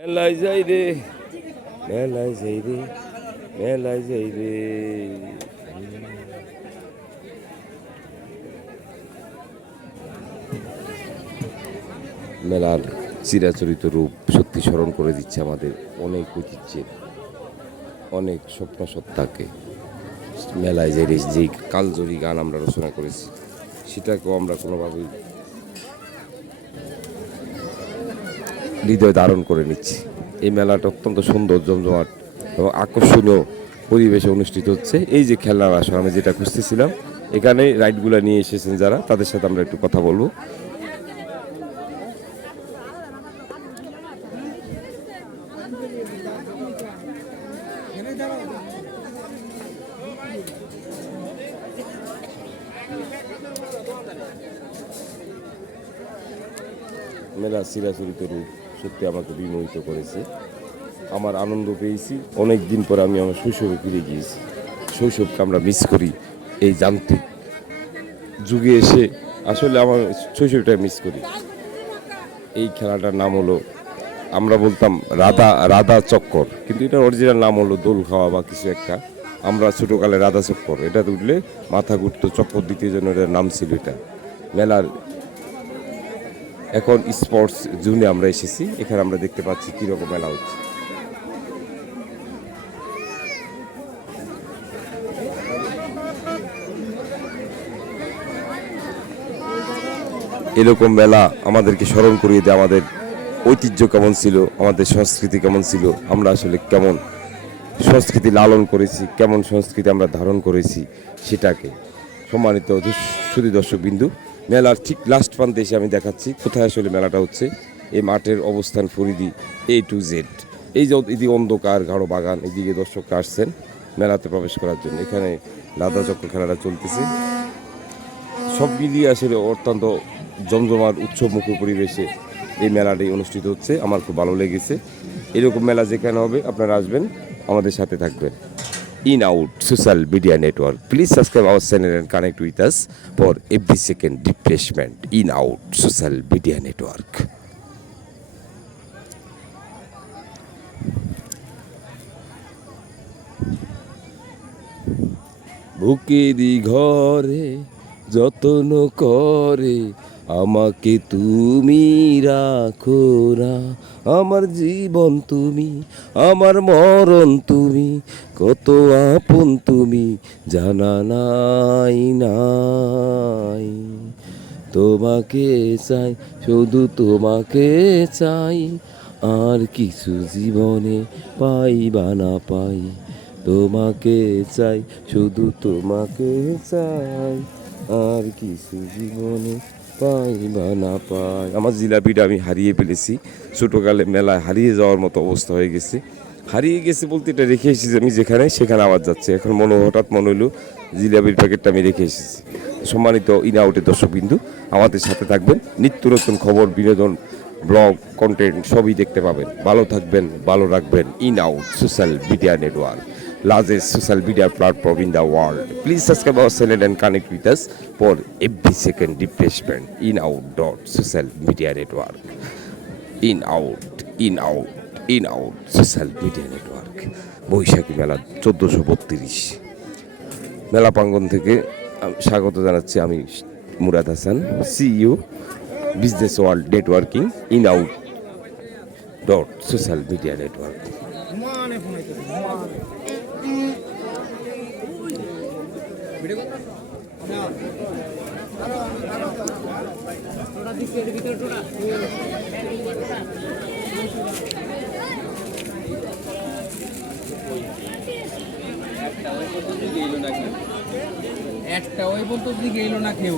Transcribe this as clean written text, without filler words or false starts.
মেলায় যাই রে, মেলায় যাই রে, মেলায় যাই রে। মেলার চিরাচরিত রূপ সত্যি স্মরণ করে দিচ্ছে আমাদের অনেক ঐতিহ্যের, অনেক স্বপ্ন সত্তাকে। মেলায় যে যে কালজয়ী গান আমরা রচনা করেছি সেটাকেও আমরা কোনোভাবেই হৃদয় ধারণ করে নিচ্ছি। এই মেলাটা অত্যন্ত সুন্দর, জমজমাট এবং আকর্ষণীয় পরিবেশে অনুষ্ঠিত হচ্ছে। এই যে খেলার আসর আমি যেটা খুঁজতেছিলাম, এখানে রাইডগুলো নিয়ে এসেছেন যারা, তাদের সাথে আমরা একটু কথা বলবো। মেলা চিরাচরিত রূপ সত্যি আমাকে বিমোহিত করেছে। আমার আনন্দ পেয়েছি। অনেক দিন পরে আমি আমার শৈশবে ফিরে গিয়েছি। শৈশবকে আমরা মিস করি এই যান্ত্রিক যুগে এসে। আসলে আমার শৈশবটা মিস করি। এই খেলাটার নাম হলো, আমরা বলতাম রাধা রাধা চক্কর, কিন্তু এটার অরিজিনাল নাম হলো দোল খাওয়া বা কিছু একটা। আমরা ছোটোকালে রাধা চক্কর, এটাতে উঠলে মাথা ঘুরতো, চক্কর দ্বিতীয় জন্য এটার নাম ছিল এটা। মেলার এখন স্পোর্টস জোনে আমরা এসেছি। এখানে আমরা দেখতে পাচ্ছি কীরকম মেলা হচ্ছে। এরকম মেলা আমাদেরকে স্মরণ করিয়ে দেয় আমাদের ঐতিহ্য কেমন ছিল, আমাদের সংস্কৃতি কেমন ছিল, আমরা আসলে কেমন সংস্কৃতি লালন করেছি, কেমন সংস্কৃতি আমরা ধারণ করেছি সেটাকে। সম্মানিত সুধী দর্শকবিন্দু, মেলার ঠিক লাস্ট প্রান্তে এসে আমি দেখাচ্ছি কোথায় আসলে মেলাটা হচ্ছে। এই মাঠের অবস্থান ফরিদি A to Z। এই যে এদিকে অন্ধকার গাঢ় বাগান, এদিকে দর্শকরা আসছেন মেলাতে প্রবেশ করার জন্য। এখানে রাধা চক্র খেলাটা চলতেছে। সব মিলিয়ে আসলে অত্যন্ত জমজমার উৎসবমুখর পরিবেশে এই মেলাটি অনুষ্ঠিত হচ্ছে। আমার খুব ভালো লেগেছে। এরকম মেলা যেখানে হবে আপনারা আসবেন, আমাদের সাথে থাকবেন। In out social media network. Please subscribe our channel and connect with us for every second refreshment. In out social media network. বুকেরই ঘরে যত্ন করে আমাকে তুমি রাখো না, আমার জীবন তুমি, আমার মরণ তুমি, কত আপন তুমি জানা নাই নাই। তোমাকে চাই, শুধু তোমাকে চাই, আর কিছু জীবনে পাই বা না পাই। তোমাকে চাই, শুধু তোমাকে চাই, আর কিছু জীবনে পাই বা না পাই। আমার জিলাপিটা আমি হারিয়ে ফেলেছি। ছোটোকালে মেলায় হারিয়ে যাওয়ার মতো অবস্থা হয়ে গেছে। হারিয়ে গেছে বলতে এটা রেখে এসেছি আমি যেখানে, সেখানে আবার যাচ্ছে। এখন হঠাৎ মনে হলো জিলাপির প্যাকেটটা আমি রেখে এসেছি। সম্মানিত ইন আউটের দর্শকবিন্দু, আমাদের সাথে থাকবেন। নিত্য নতুন খবর, বিনোদন, ব্লগ, কন্টেন্ট সবই দেখতে পাবেন। ভালো থাকবেন, ভালো রাখবেন। In out social media network, largest social media platform in the world. Please subscribe our channel and connect with us for every second refreshment. In out dot social media network. In out, in out, in out social media network. বৈশাখী মেলা 1432 মেলা প্রাঙ্গণ থেকে স্বাগত জানাচ্ছি আমি Murad Hasan, CEO business world networking, in out dot social media network. একটা ওই বলতো গেল না কেউ।